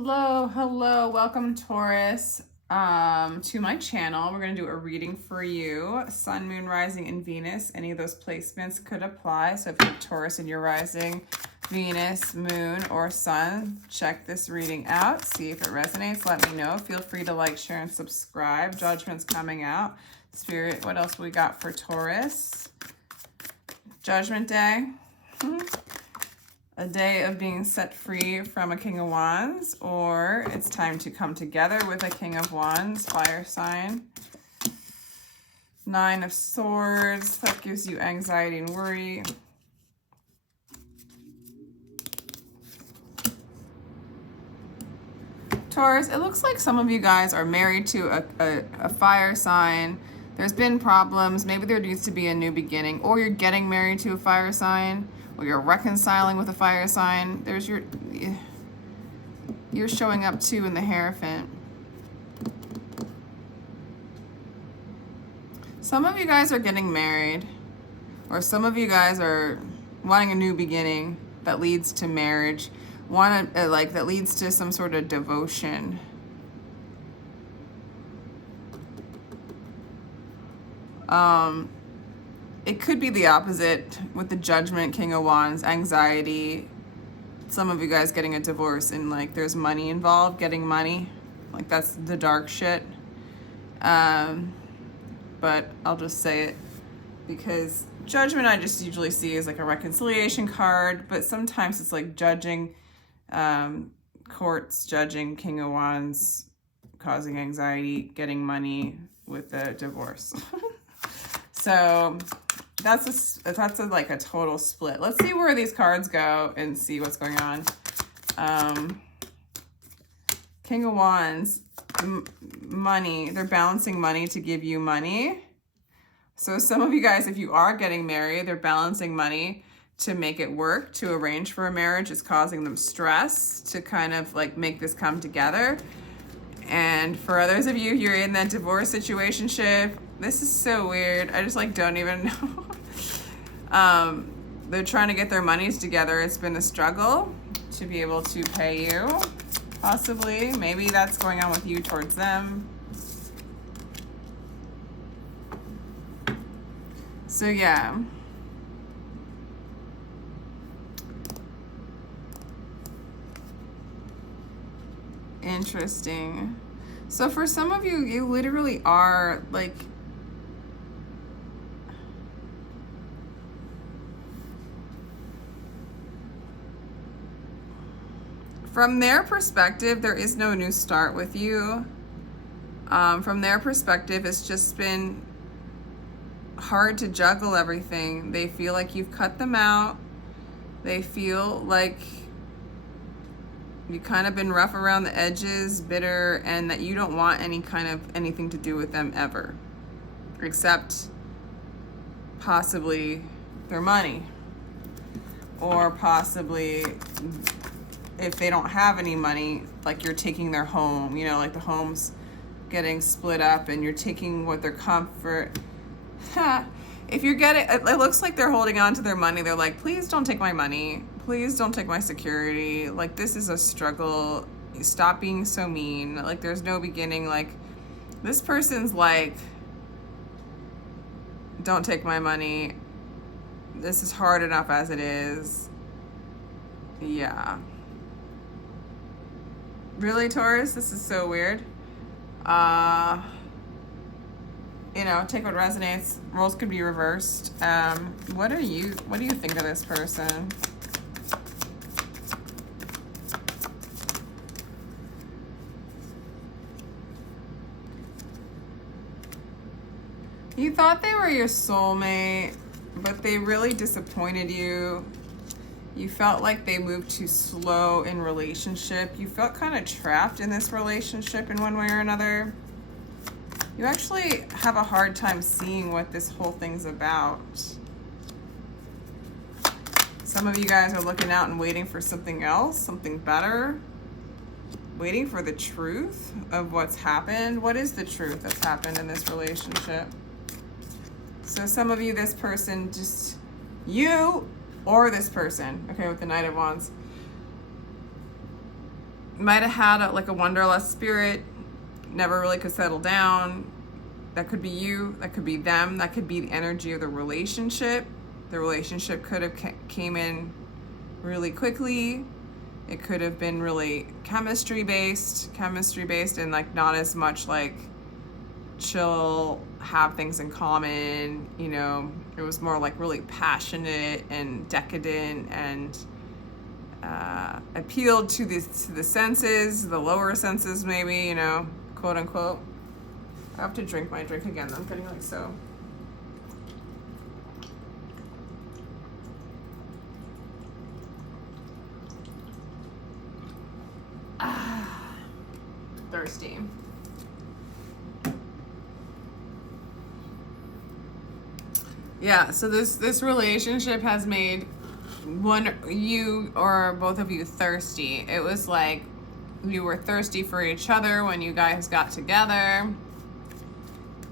Hello. Welcome, Taurus, to my channel. We're going to do a reading for you. Sun, Moon, Rising, and Venus. Any of those placements could apply. So if you have Taurus in your rising, Venus, Moon, or Sun, check this reading out. See if it resonates. Let me know. Feel free to like, share, and subscribe. Judgment's coming out. Spirit, what else we got for Taurus? Judgment Day. A day of being set free from a King of Wands, or it's time to come together with a King of Wands, fire sign. Nine of Swords, that gives you anxiety and worry. Taurus, it looks like some of you guys are married to a fire sign. There's been problems. Maybe there needs to be a new beginning, or you're getting married to a fire sign, or you're reconciling with a fire sign. There's you're showing up too in the Hierophant. Some of you guys are getting married, or some of you guys are wanting a new beginning that leads to marriage, that leads to some sort of devotion. It could be the opposite with the Judgment, King of Wands, anxiety. Some of you guys getting a divorce and like there's money involved, getting money. Like that's the dark shit. But I'll just say it because Judgment I just usually see as like a reconciliation card, but sometimes it's like judging, courts, judging, King of Wands, causing anxiety, getting money with a divorce. So that's like a total split. Let's see where these cards go and see what's going on. King of Wands, money. They're balancing money to give you money. So some of you guys, if you are getting married, they're balancing money to make it work, to arrange for a marriage. It's causing them stress to kind of like make this come together. And for others of you, you're in that divorce situationship. This is so weird. I just like don't even know. They're trying to get their monies together. It's been a struggle to be able to pay you, possibly. Maybe that's going on with you towards them. So yeah. Interesting. So for some of you, you literally are like, from their perspective, there is no new start with you. From their perspective, it's just been hard to juggle everything. They feel like you've cut them out. They feel like you kind of been rough around the edges, bitter, and that you don't want anything to do with them ever, except possibly their money, or possibly if they don't have any money, like you're taking their home, you know, like the home's getting split up and you're taking what their comfort. If you're getting, it looks like they're holding on to their money. They're like, please don't take my money. Please don't take my security. Like, this is a struggle. Stop being so mean. Like, there's no beginning. Like, this person's like, don't take my money. This is hard enough as it is. Yeah. Really, Taurus? This is so weird. You know, take what resonates. Roles could be reversed. What do you think of this person? You thought they were your soulmate, but they really disappointed you. You felt like they moved too slow in relationship. You felt kind of trapped in this relationship in one way or another. You actually have a hard time seeing what this whole thing's about. Some of you guys are looking out and waiting for something else, something better. Waiting for the truth of what's happened. What is the truth that's happened in this relationship? So some of you, this person, just you or this person, okay, with the Knight of Wands, might have had like a wanderlust spirit, never really could settle down. That could be you, that could be them, that could be the energy of the relationship. The relationship could have came in really quickly. It could have been really chemistry based and like not as much like chill, have things in common, you know. It was more like really passionate and decadent and appealed to the senses, the lower senses maybe, you know, quote unquote. I have to drink my drink again. I'm getting like so. Thirsty. Yeah, so this relationship has made you or both of you thirsty. It was like you were thirsty for each other when you guys got together,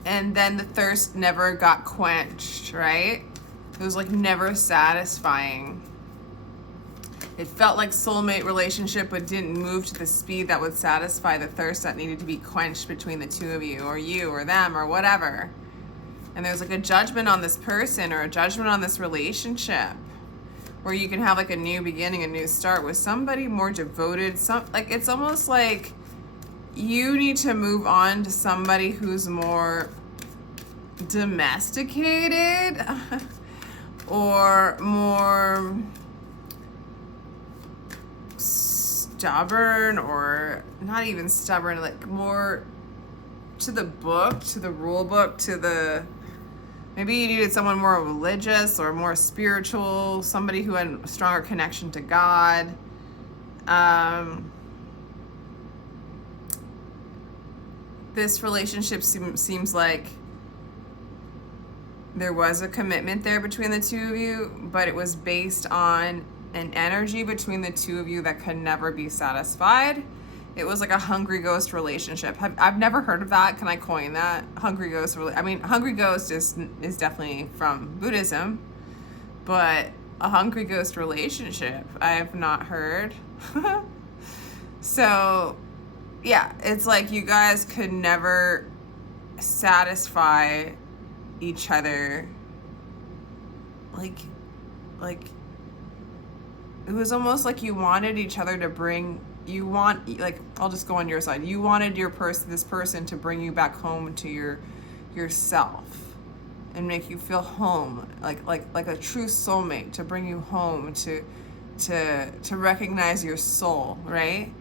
and then the thirst never got quenched, right? It was like never satisfying. It felt like soulmate relationship, but didn't move to the speed that would satisfy the thirst that needed to be quenched between the two of you or them or whatever. And there's like a judgment on this person or a judgment on this relationship where you can have like a new beginning, a new start with somebody more devoted. Like it's almost like you need to move on to somebody who's more domesticated or more stubborn, or not even stubborn, like more to the book, to the rule book, to the, maybe you needed someone more religious or more spiritual, somebody who had a stronger connection to God. This relationship seems like there was a commitment there between the two of you, but it was based on an energy between the two of you that could never be satisfied. It was like a hungry ghost relationship. I've never heard of that. Can I coin that? Hungry ghost. I mean, hungry ghost is definitely from Buddhism, but a hungry ghost relationship I have not heard. So yeah, it's like you guys could never satisfy each other. Like it was almost like you wanted each other to bring, I'll just go on your side. You wanted this person to bring you back home to yourself and make you feel home, like a true soulmate, to bring you home, to recognize your soul, right?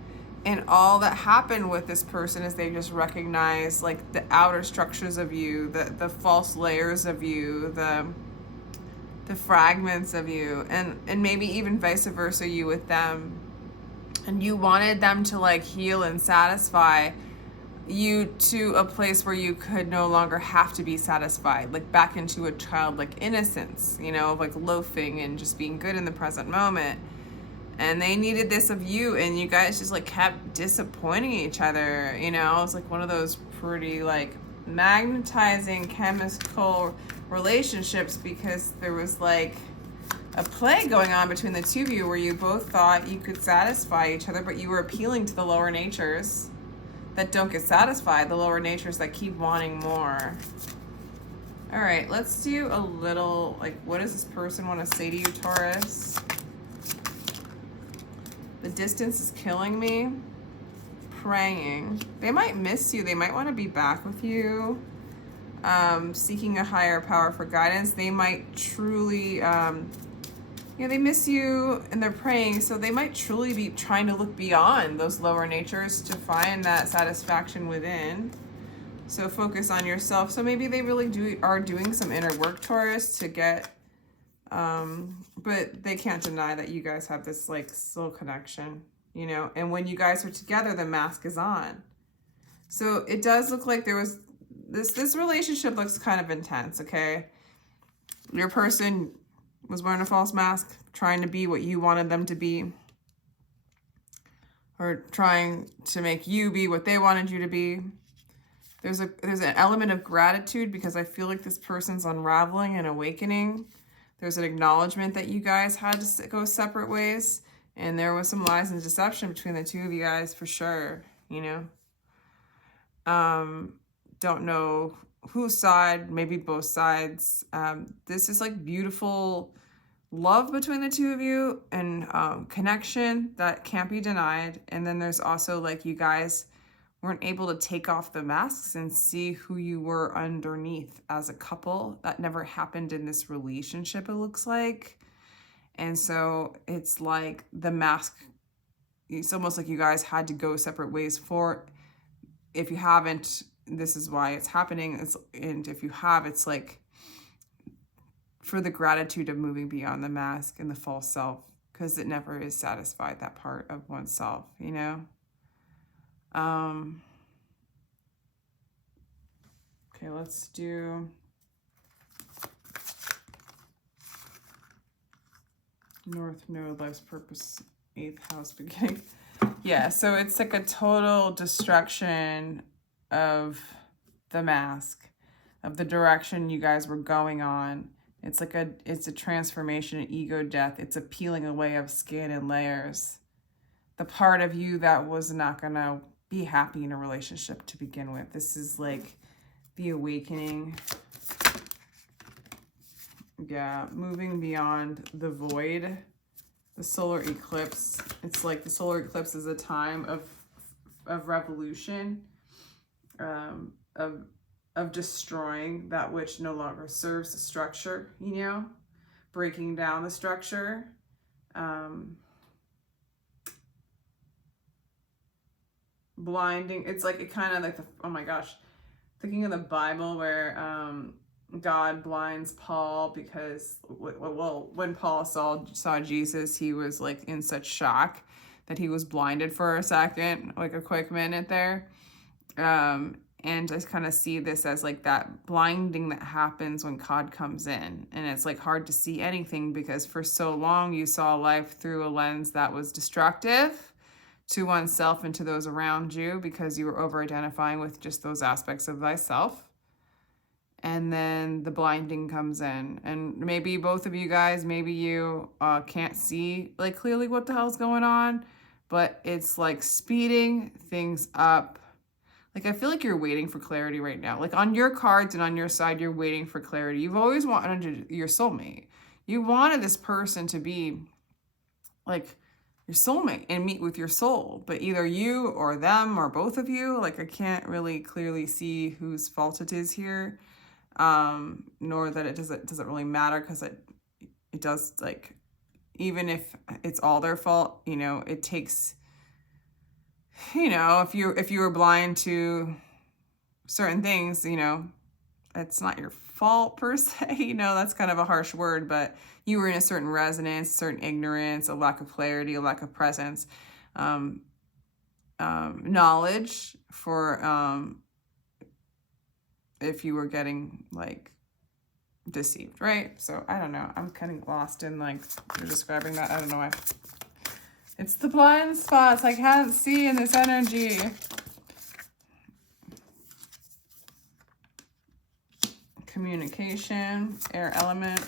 And all that happened with this person is they just recognized like the outer structures of you, the false layers of you, the fragments of you, and maybe even vice versa, you with them. And you wanted them to like heal and satisfy you to a place where you could no longer have to be satisfied, like back into a childlike innocence, you know, like loafing and just being good in the present moment. And they needed this of you, and you guys just like kept disappointing each other, you know. It was like one of those pretty like magnetizing chemical relationships, because there was like a play going on between the two of you where you both thought you could satisfy each other, but you were appealing to the lower natures that don't get satisfied, the lower natures that keep wanting more. All right, let's do a little, like, what does this person want to say to you, Taurus? The distance is killing me. Praying. They might miss you. They might want to be back with you. Seeking a higher power for guidance. They might truly, they miss you and they're praying. So they might truly be trying to look beyond those lower natures to find that satisfaction within. So focus on yourself. So maybe they really are doing some inner work, Taurus, to get, but they can't deny that you guys have this like soul connection, you know, and when you guys are together, the mask is on. So it does look like there was this relationship looks kind of intense, okay? Your person was wearing a false mask, trying to be what you wanted them to be, or trying to make you be what they wanted you to be. There's an element of gratitude because I feel like this person's unraveling and awakening. There's an acknowledgement that you guys had to go separate ways. And there was some lies and deception between the two of you guys for sure, you know. Don't know whose side, maybe both sides. This is like beautiful love between the two of you and connection that can't be denied. And then there's also like you guys weren't able to take off the masks and see who you were underneath as a couple. That never happened in this relationship, it looks like. And so it's like the mask, it's almost like you guys had to go separate ways for. If you haven't, this is why it's happening. And if you have, it's like for the gratitude of moving beyond the mask and the false self, because it never is satisfied, that part of oneself, you know? Okay, let's do North Node, Life's Purpose, 8th house beginning. Yeah, so it's like a total destruction of the mask, of the direction you guys were going on. It's like it's a transformation, an ego death. It's a peeling away of skin and layers. The part of you that was not gonna be happy in a relationship to begin with. This is like the awakening. Yeah, moving beyond the void. The solar eclipse. It's like the solar eclipse is a time of revolution, of destroying that which no longer serves the structure, you know, breaking down the structure. Blinding. It's like it kind of like oh my gosh, thinking of the Bible where God blinds Paul because, well, when Paul saw Jesus, he was like in such shock that he was blinded for a second, like a quick minute there. And I kind of see this as like that blinding that happens when God comes in. And it's like hard to see anything because for so long you saw life through a lens that was destructive to oneself and to those around you because you were over-identifying with just those aspects of thyself. And then the blinding comes in. And maybe both of you guys, maybe you can't see like clearly what the hell's going on, but it's like speeding things up. Like I feel like you're waiting for clarity right now. Like on your cards and on your side, you're waiting for clarity. You've always wanted your soulmate. You wanted this person to be like your soulmate and meet with your soul, but either you or them or both of you, like I can't really clearly see whose fault it is here. Nor that it doesn't really matter because it does, like, even if it's all their fault, you know, it takes, you know, if you were blind to certain things, you know, it's not your fault per se, you know, that's kind of a harsh word, but you were in a certain resonance, certain ignorance, a lack of clarity, a lack of presence, knowledge for, if you were getting like deceived, right? So I don't know. I'm kind of lost in like you're describing that. I don't know why. It's the blind spots I can't see in this energy. Communication, air element.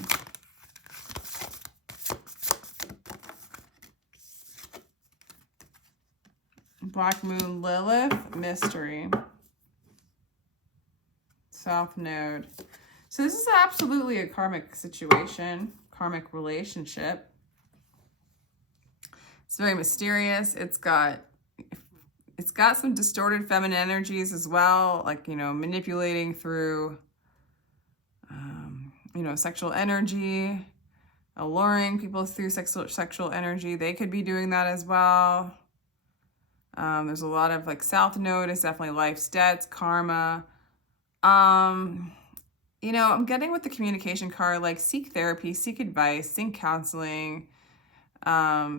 Black Moon, Lilith, mystery. South Node. So this is absolutely a karmic situation, karmic relationship. It's very mysterious. It's got some distorted feminine energies as well, like, you know, manipulating through, you know, sexual energy, alluring people through sexual energy. They could be doing that as well. There's a lot of like South Node is definitely life's debts, karma. You know, I'm getting with the communication card, like seek therapy, seek advice, seek counseling,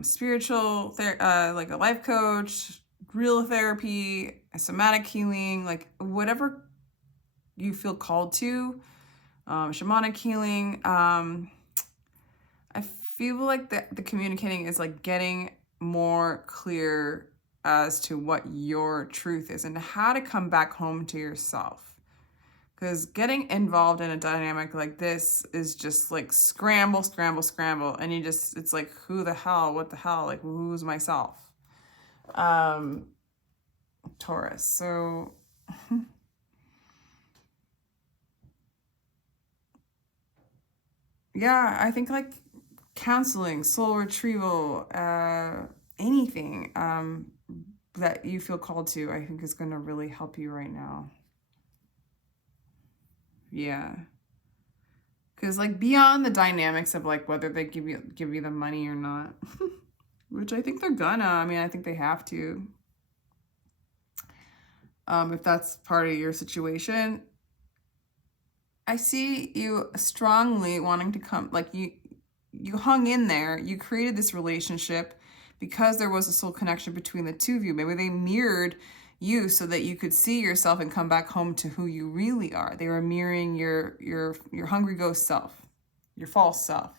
spiritual, like a life coach, real therapy, somatic healing, like whatever you feel called to, shamanic healing. I feel like the communicating is like getting more clear as to what your truth is and how to come back home to yourself. Because getting involved in a dynamic like this is just like scramble, scramble, scramble. And you just, it's like, who the hell, what the hell, like who's myself? Taurus. So yeah, I think like counseling, soul retrieval, anything that you feel called to, I think is going to really help you right now. Yeah. Because like beyond the dynamics of like whether they give you the money or not, which I think they're gonna. I mean, I think they have to. If that's part of your situation, I see you strongly wanting to come. Like you hung in there. You created this relationship because there was a soul connection between the two of you. Maybe they mirrored you so that you could see yourself and come back home to who you really are. They were mirroring your hungry ghost self, your false self.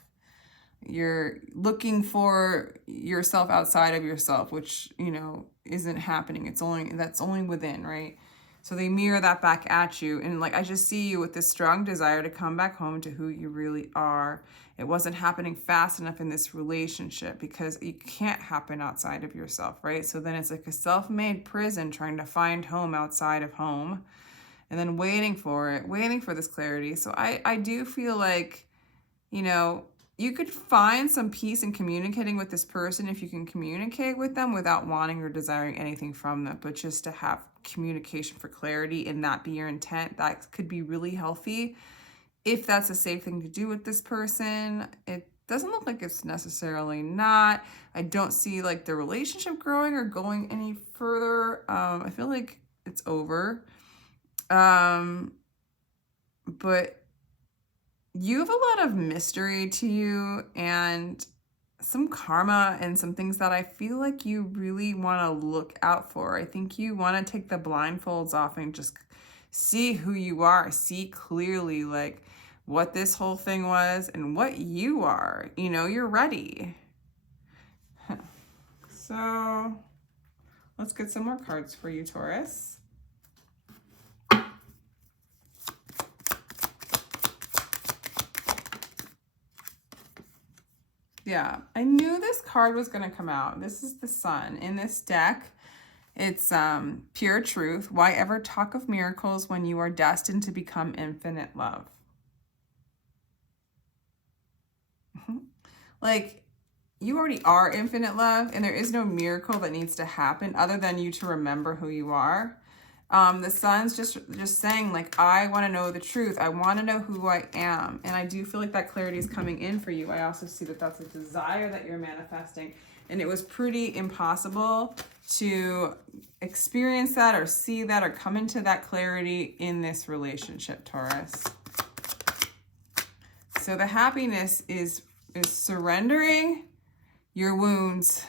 You're looking for yourself outside of yourself, which, you know, isn't happening. That's only within, right? So they mirror that back at you. And like, I just see you with this strong desire to come back home to who you really are. It wasn't happening fast enough in this relationship because it can't happen outside of yourself, right? So then it's like a self-made prison trying to find home outside of home and then waiting for this clarity. So I do feel like, you know, you could find some peace in communicating with this person if you can communicate with them without wanting or desiring anything from them, but just to have communication for clarity and that be your intent. That could be really healthy if that's a safe thing to do with this person. It doesn't look like it's necessarily not. I don't see like the relationship growing or going any further. I feel like it's over. But you have a lot of mystery to you and some karma and some things that I feel like you really want to look out for. I think you want to take the blindfolds off and just see who you are, see clearly like what this whole thing was and what you are. You know, you're ready. So let's get some more cards for you, Taurus. Yeah, I knew this card was going to come out. This is the Sun. In this deck, it's pure truth. Why ever talk of miracles when you are destined to become infinite love? Like, you already are infinite love, and there is no miracle that needs to happen other than you to remember who you are. The Sun's just saying, like, I want to know the truth. I want to know who I am. And I do feel like that clarity is coming in for you. I also see that that's a desire that you're manifesting. And it was pretty impossible to experience that or see that or come into that clarity in this relationship, Taurus. So the happiness is surrendering your wounds.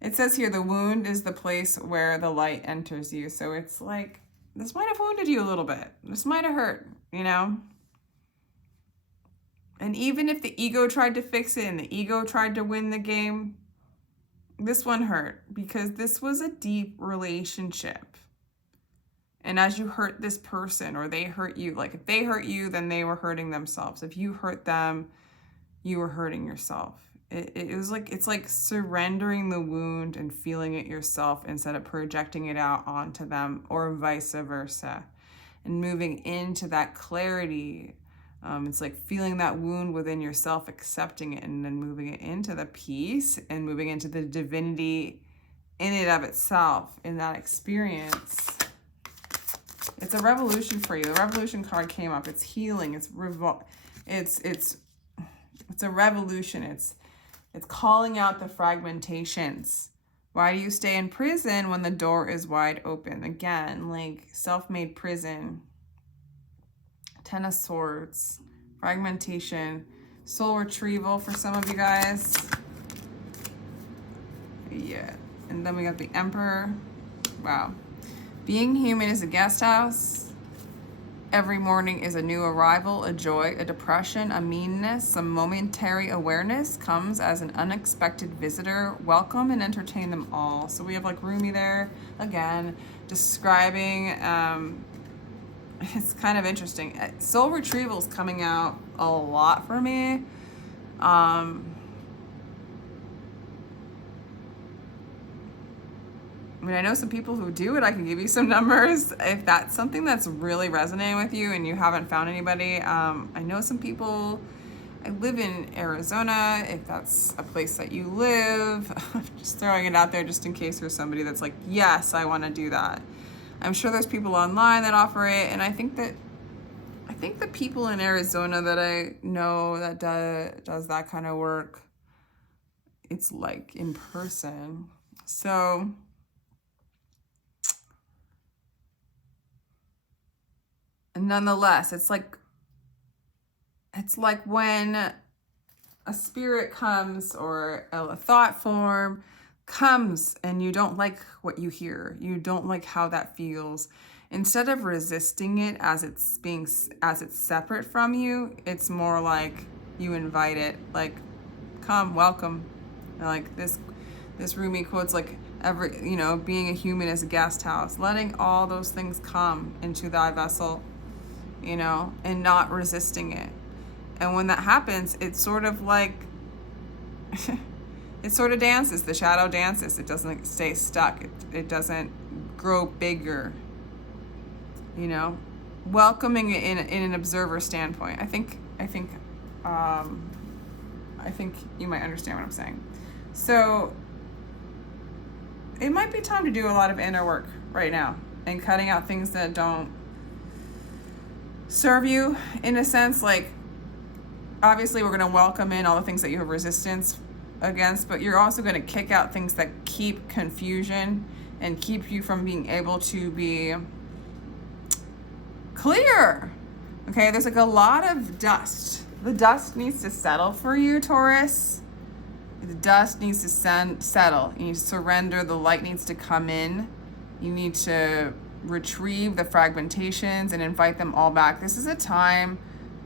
It says here, the wound is the place where the light enters you. So it's like, this might have wounded you a little bit. This might have hurt, you know? And even if the ego tried to fix it and the ego tried to win the game, this one hurt because this was a deep relationship. And as you hurt this person or they hurt you, like if they hurt you, then they were hurting themselves. If you hurt them, you were hurting yourself. It was like, it's like surrendering the wound and feeling it yourself instead of projecting it out onto them or vice versa. And moving into that clarity, it's like feeling that wound within yourself, accepting it, and then moving it into the peace and moving into the divinity in and of itself in that experience. It's a revolution for you. The revolution card came up. It's healing. It's a revolution. It's calling out the fragmentations. Why do you stay in prison when the door is wide open? Again, like self-made prison. Ten of Swords. Fragmentation. Soul retrieval for some of you guys. Yeah. And then we got the Emperor. Wow. Being human is a guest house. Every morning is a new arrival, a joy, a depression, a meanness, some momentary awareness comes as an unexpected visitor. Welcome and entertain them all. So we have like Rumi there again, describing it's kind of interesting. Soul retrieval is coming out a lot for me. I mean, I know some people who do it. I can give you some numbers. If that's something that's really resonating with you and you haven't found anybody, I know some people. I live in Arizona, if that's a place that you live. Just throwing it out there just in case there's somebody that's like, yes, I want to do that. I'm sure there's people online that offer it, and I think the people in Arizona that I know that does that kind of work, it's like in person. So nonetheless, it's like when a spirit comes or a thought form comes and you don't like what you hear, you don't like how that feels, instead of resisting it as it's separate from you, it's more like you invite it, like, come, welcome. Like this Rumi quotes, like, being a human is a guest house, letting all those things come into thy vessel, and not resisting it. And when that happens, it's sort of like, it sort of dances, the shadow dances. It doesn't stay stuck. It doesn't grow bigger, welcoming it in an observer standpoint. I think you might understand what I'm saying. So it might be time to do a lot of inner work right now and cutting out things that don't serve you, in a sense. Like, obviously we're going to welcome in all the things that you have resistance against, but you're also going to kick out things that keep confusion and keep you from being able to be clear. Okay, there's like a lot of dust. The dust needs to settle for you, Taurus. The dust needs to settle. You need to surrender. The light needs to come in. You need to retrieve the fragmentations and invite them all back. This is a time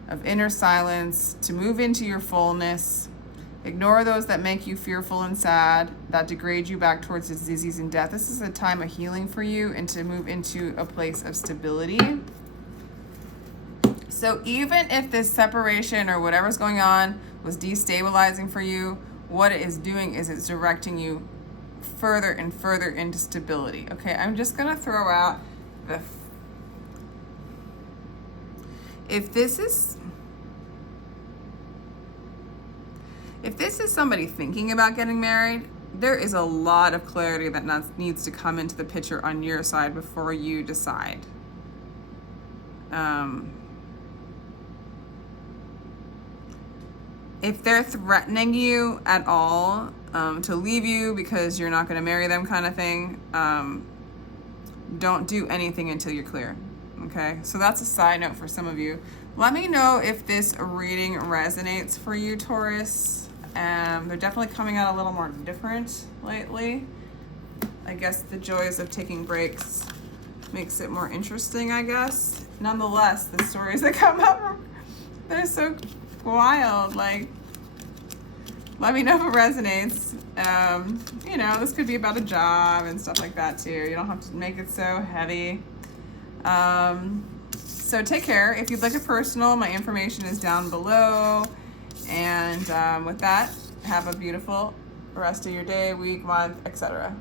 of inner silence, to move into your fullness. Ignore those that make you fearful and sad, that degrade you back towards disease and death. This is a time of healing for you and to move into a place of stability. So even if this separation or whatever's going on was destabilizing for you, what it is doing is it's directing you further and further into stability. Okay, I'm just gonna throw out if this is somebody thinking about getting married, there is a lot of clarity that needs to come into the picture on your side before you decide. If they're threatening you at all to leave you because you're not going to marry them, kind of thing, don't do anything until you're clear. Okay, so that's a side note for some of you. Let me know if this reading resonates for you, Taurus. They're definitely coming out a little more different lately. I guess the joys of taking breaks makes it more interesting, I guess. Nonetheless, the stories that come up, they're so wild. Like, let me know if it resonates. This could be about a job and stuff like that too. You don't have to make it so heavy. So take care. If you'd like a personal, my information is down below. And with that, have a beautiful rest of your day, week, month, etc.